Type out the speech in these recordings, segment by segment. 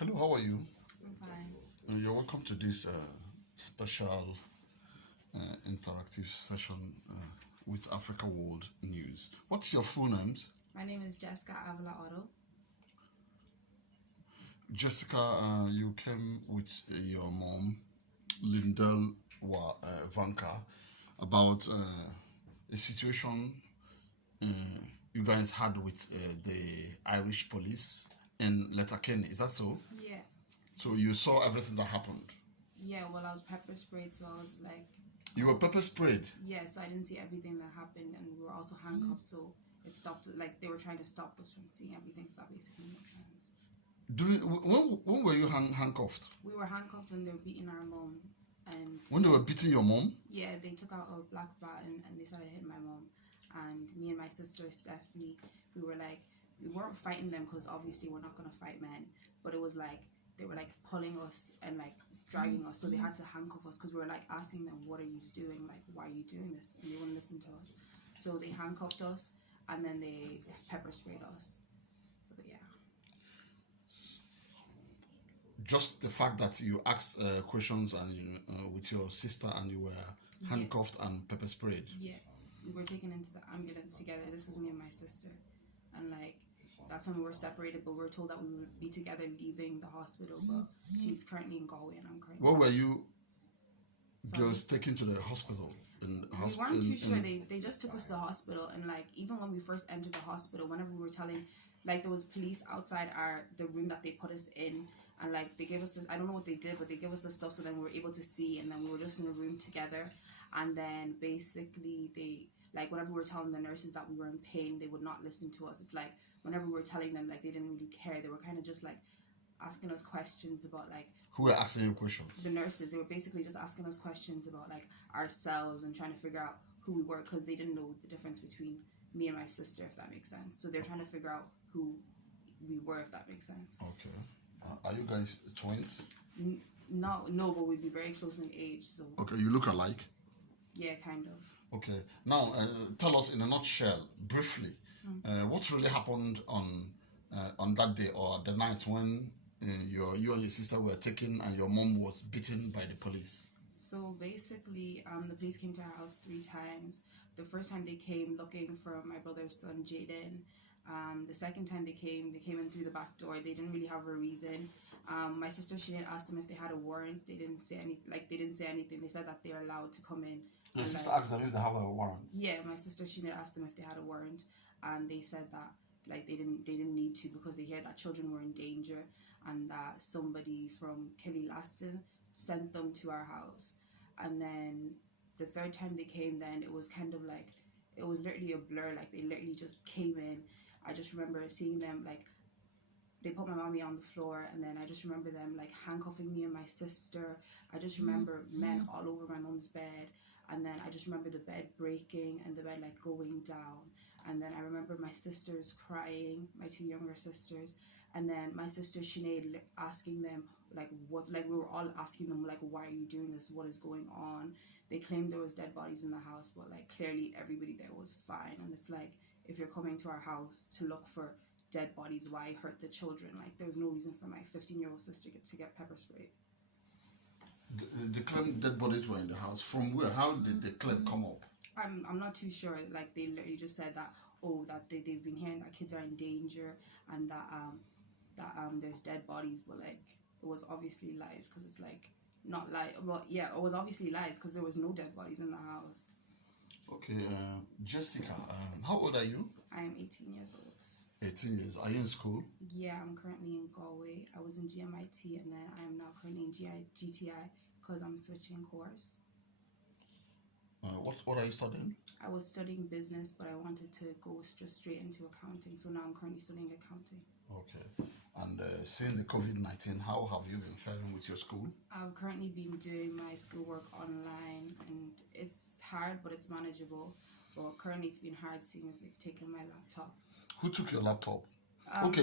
Hello, how are you? I'm fine. You're welcome to this special interactive session with Africa World News. What's your full names? My name is Jessica Avila Otto. Jessica, you came with your mom, Lindelwa Vanqa, about a situation uh, you guys had with the Irish police in Letterkenny. Is that so? Yeah. So you saw everything that happened? Yeah, well, I was pepper sprayed, so I was like, You were pepper sprayed? yeah, so I didn't see everything that happened, and we were also handcuffed, so it stopped, like, they were trying to stop us from seeing everything, if that basically makes sense. When were you handcuffed? We were handcuffed when they were beating our mom, and When they were beating your mom? yeah, they took out a black baton and they started hitting my mom, and me and my sister Stephanie, we were like, we weren't fighting them because obviously we're not gonna fight men, but it was like they were like pulling us and like dragging us, so they had to handcuff us because we were like asking them, what are you doing, like why are you doing this, and they wouldn't listen to us, so they handcuffed us and then they pepper sprayed us. So yeah. Just the fact that you asked questions and with your sister and you were handcuffed and pepper sprayed. Yeah, we were taken into the ambulance together. This was me and my sister, and like that's when we were separated. But we were told that we would be together leaving the hospital. But she's currently in Galway, and I'm currently. What were you Sorry? just taken to the hospital? We weren't too sure. They just took us to the hospital, and like even when we first entered the hospital, whenever we were telling, like there was police outside the room that they put us in, and like they gave us this. I don't know what they did, but they gave us the stuff so then we were able to see, and then we were just in a room together, and then basically they like whenever we were telling the nurses that we were in pain, they would not listen to us. It's like whenever we were telling them, like they didn't really care. They were kind of just like asking us questions about like Who were asking you questions? the nurses. They were basically just asking us questions about like ourselves and trying to figure out who we were because they didn't know the difference between me and my sister, if that makes sense. So they're trying to figure out who we were, if that makes sense. Okay. Are you guys twins? No, but we'd be very close in age. So Okay, you look alike. yeah, kind of. Okay. Now, tell us in a nutshell, briefly, what really happened on that day or the night when you and your sister were taken and your mom was beaten by the police. So basically, the police came to our house 3 times. The first time they came looking for my brother's son, Jaden. The second time they came in through the back door. They didn't really have a reason. My sister, she didn't ask them if they had a warrant. They didn't say anything. They said that they're allowed to come in. Your And, sister like, asked them if they have a warrant. yeah, my sister, she didn't ask them if they had a warrant, and they said that like they didn't need to because they hear that children were in danger and that somebody from Kelly Laston sent them to our house. And then the third time they came, then it was kind of like it was literally a blur. Like they literally just came in. I just remember seeing them like they put my mommy on the floor, and then I just remember them like handcuffing me and my sister. I just remember men all over my mom's bed, and then I just remember the bed breaking and the bed like going down. And then I remember my sisters crying, my two younger sisters, and then my sister Sinead asking them like what, like we were all asking them like why are you doing this? What is going on? They claimed there was dead bodies in the house, but like clearly everybody there was fine. And it's like if you're coming to our house to look for dead bodies, why hurt the children? Like there was no reason for my 15-year-old sister to get pepper sprayed. The claim dead bodies were in the house. From where? How did the claim come up? I'm not too sure. Like they literally just said that that they've been hearing that kids are in danger and that there's dead bodies, but like it was obviously lies because it's like not lie. Well, yeah, it was obviously lies because there was no dead bodies in the house. Okay, Jessica, how old are you? I am 18 years old. 18 years. Are you in school? Yeah, I'm currently in Galway. I was in GMIT and then I am now currently in GTI because I'm switching course. What are you studying? I was studying business, but I wanted to go just straight into accounting. So now I'm currently studying accounting. Okay. And since the COVID-19, how have you been faring with your school? I've currently been doing my schoolwork online, and it's hard, but it's manageable. But currently, it's been hard seeing as they've taken my laptop. Who took your laptop? Okay,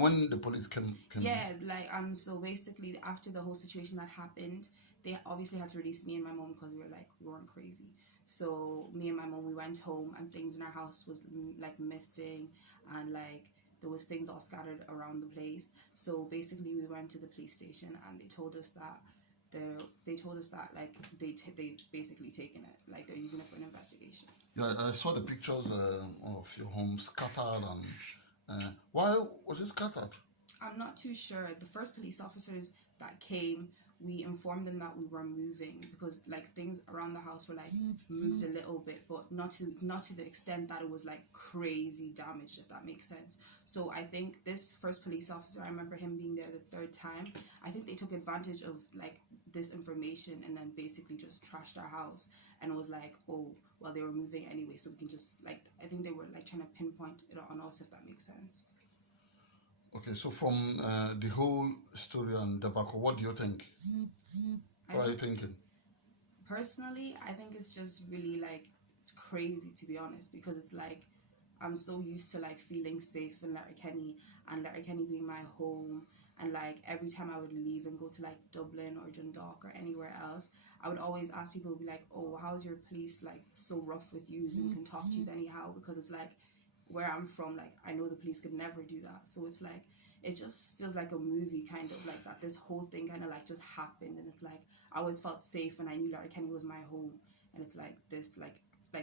when the police came. Yeah, like so basically after the whole situation that happened, they obviously had to release me and my mom because we weren't crazy. So me and my mom, we went home and things in our house was like missing, and like there was things all scattered around the place. So basically, we went to the police station and they told us that like they've basically taken it, like they're using it for an investigation. Yeah, I saw the pictures of your home scattered, and why was it scattered? I'm not too sure. The first police officers that came, we informed them that we were moving because like things around the house were like moved a little bit, but not to the extent that it was like crazy damaged, if that makes sense. So I think this first police officer, I remember him being there the third time. I think they took advantage of like this information and then basically just trashed our house, and it was like, oh well, they were moving anyway, so we can just like, I think they were like trying to pinpoint it on us, if that makes sense. Okay, so from the whole story and debacle, what do you think? What are you thinking? Personally, I think it's just really like, it's crazy to be honest, because it's like I'm so used to like feeling safe in Letterkenny and Letterkenny being my home, and like every time I would leave and go to like Dublin or Dundalk or anywhere else, I would always ask people, be like, oh, how's your police like so rough with you and can talk to you anyhow, because it's like where I'm from, like I know the police could never do that. So it's like, it just feels like a movie kind of like that this whole thing kind of like just happened, and it's like I always felt safe and I knew Letterkenny was my home, and it's like this like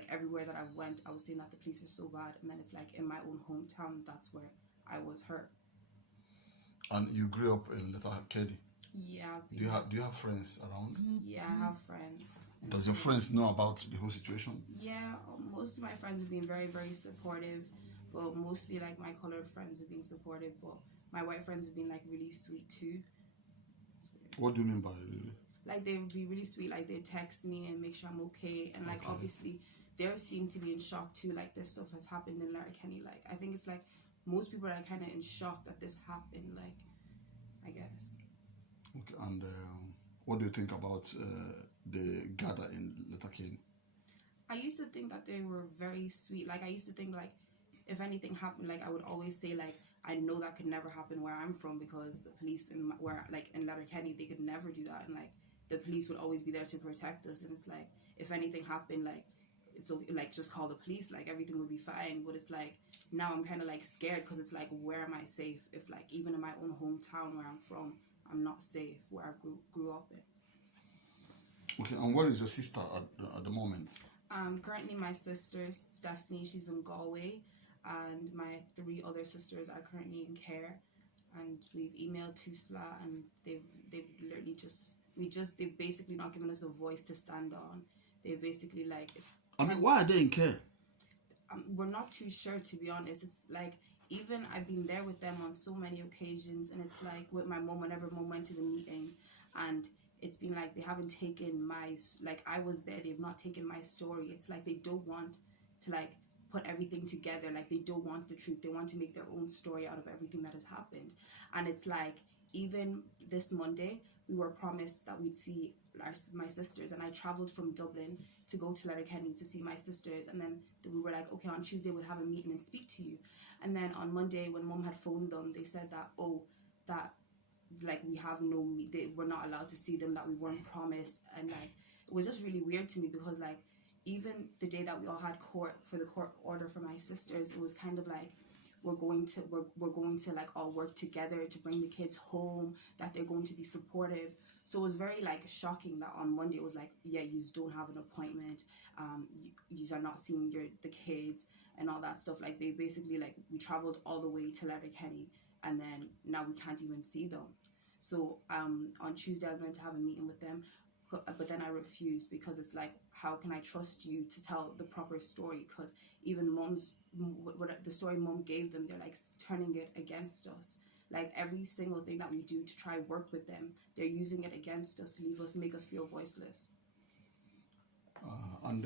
everywhere that I went I was saying that the police are so bad, and then it's like in my own hometown that's where I was hurt. And you grew up in Letterkenny. Yeah. Do you have friends around? Yeah, I have friends. Does your friends know about the whole situation? Yeah, most of my friends have been very, very supportive, but mostly like my colored friends have been supportive, but my white friends have been like really sweet too. What do you mean by really? Like they would be really sweet, like they'd text me and make sure I'm okay, and like obviously they seem to be in shock too, like this stuff has happened in Letterkenny. Like I think it's like most people are kind of in shock that this happened, like, I guess. Okay, and what do you think about the Garda in Letterkenny? I used to think that they were very sweet. Like I used to think like if anything happened, like I would always say like I know that could never happen where I'm from, because the police in in Letterkenny, they could never do that, and like the police would always be there to protect us. And it's like if anything happened, like it's okay, like just call the police, like everything would be fine. But it's like now I'm kind of like scared, because it's like where am I safe if like even in my own hometown where I'm from I'm not safe, where I grew up in. Okay, and where is your sister at the moment? Currently my sister Stephanie, she's in Galway, and my 3 other sisters are currently in care, and we've emailed TUSLA, and they've literally they've basically not given us a voice to stand on. They've basically like Why are they in care? We're not too sure, to be honest. It's like even I've been there with them on so many occasions, and it's like with my mom, whenever mom went to the meetings, and it's been like they haven't taken like I was there, they've not taken my story. It's like they don't want to like put everything together, like they don't want the truth, they want to make their own story out of everything that has happened. And it's like even this Monday we were promised that we'd see my sisters, and I traveled from Dublin to go to Letterkenny to see my sisters, and then we were like, okay, on Tuesday we'll have a meeting and speak to you. And then on Monday when mom had phoned them, they said that that like we have we're not allowed to see them, that we weren't promised. And like it was just really weird to me, because like even the day that we all had court order for my sisters, it was kind of like we're going to like all work together to bring the kids home, that they're going to be supportive. So it was very like shocking that on Monday it was like, yeah, you don't have an appointment, you are not seeing the kids and all that stuff. Like they basically like we traveled all the way to Letterkenny, and then now we can't even see them. So on Tuesday I was meant to have a meeting with them, but then I refused, because it's like, how can I trust you to tell the proper story? Because even the story mom gave them, they're like turning it against us. Like every single thing that we do to try work with them, they're using it against us to make us feel voiceless. And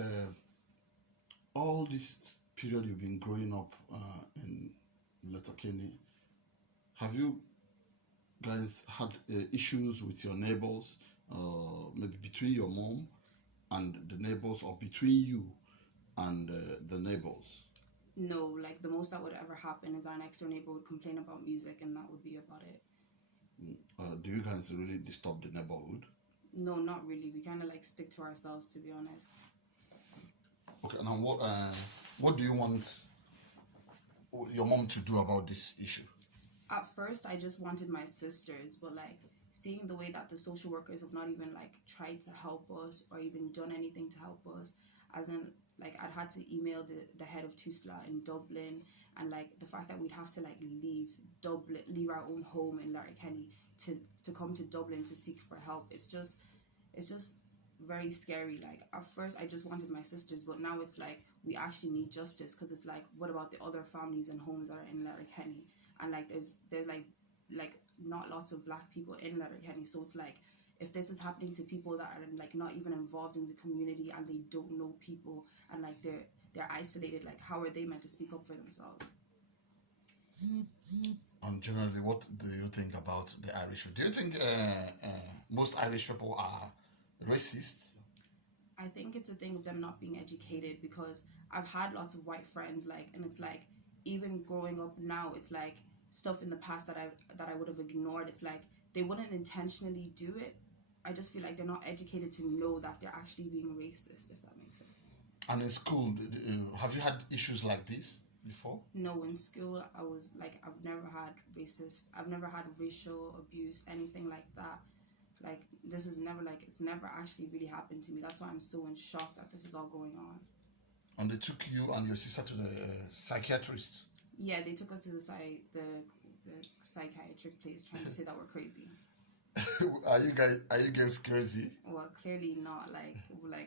all this period you've been growing up in Letterkenny, have you guys had issues with your neighbors, maybe between your mom and the neighbors, or between you and the neighbors? No, like the most that would ever happen is our next door neighbor would complain about music, and that would be about it. Do you guys really disturb the neighborhood? No, not really. We kind of like stick to ourselves, to be honest. Okay, now what do you want your mom to do about this issue? At first, I just wanted my sisters, but like seeing the way that the social workers have not even like tried to help us or even done anything to help us, as in like I'd had to email the head of TUSLA in Dublin, and like the fact that we'd have to like leave Dublin, leave our own home in Letterkenny to come to Dublin to seek for help. It's just very scary. Like at first I just wanted my sisters, but now it's like we actually need justice, because it's like, what about the other families and homes that are in Letterkenny? And like there's like not lots of black people in Letterkenny, so it's like, if this is happening to people that are like not even involved in the community and they don't know people, and like they're isolated, like how are they meant to speak up for themselves? And generally, what do you think about the Irish? Do you think most Irish people are racist? I think it's a thing of them not being educated, because I've had lots of white friends, like, and it's like, even growing up now, it's like stuff in the past that I would have ignored. It's like they wouldn't intentionally do it. I just feel like they're not educated to know that they're actually being racist, if that makes sense. And in school, have you had issues like this before? No, in school, I was like, I've never had racial abuse, anything like that. Like, this is never, like, it's never actually really happened to me. That's why I'm so in shock that this is all going on. And they took you and your sister to the psychiatrist? Yeah, they took us to the psychiatric place, trying to say that we're crazy. Are you guys crazy? Well, clearly not. Like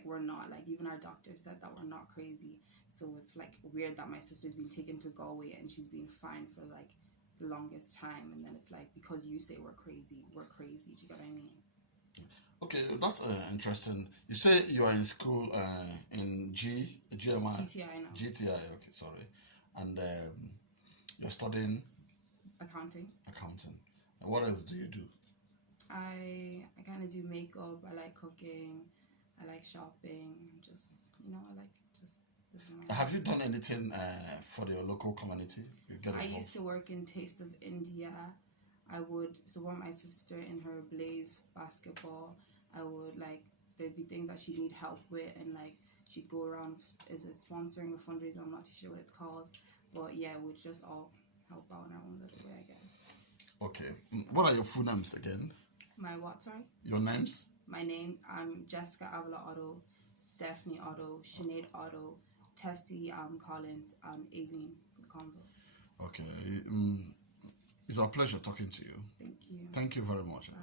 we're not. Like, even our doctor said that we're not crazy. So it's like weird that my sister's been taken to Galway and she's been fined for like the longest time, and then it's like, because you say we're crazy, we're crazy. Do you get what I mean? Okay, that's interesting. You say you are in school in GMI? GTI now. GTI, okay, sorry. And you're studying? Accounting. Accounting. And what else do you do? I kind of do makeup. I like cooking. I like shopping. Just, I like just living my life. Have you done anything for your local community? I used to work in Taste of India. I would support my sister in her Blaze basketball. I would, like, there'd be things that she'd need help with, and like she'd go around, is it sponsoring a fundraiser? I'm not too sure what it's called, but yeah, we'd just all help out in our own little way, I guess. Okay, what are your full names again? My what, sorry? Your names? My name, I'm Jessica Avila Otto, Stephanie Otto, Sinead Otto, Tessie Collins, and Avine Convo. Okay, it's a pleasure talking to you. Thank you. Thank you very much. Bye.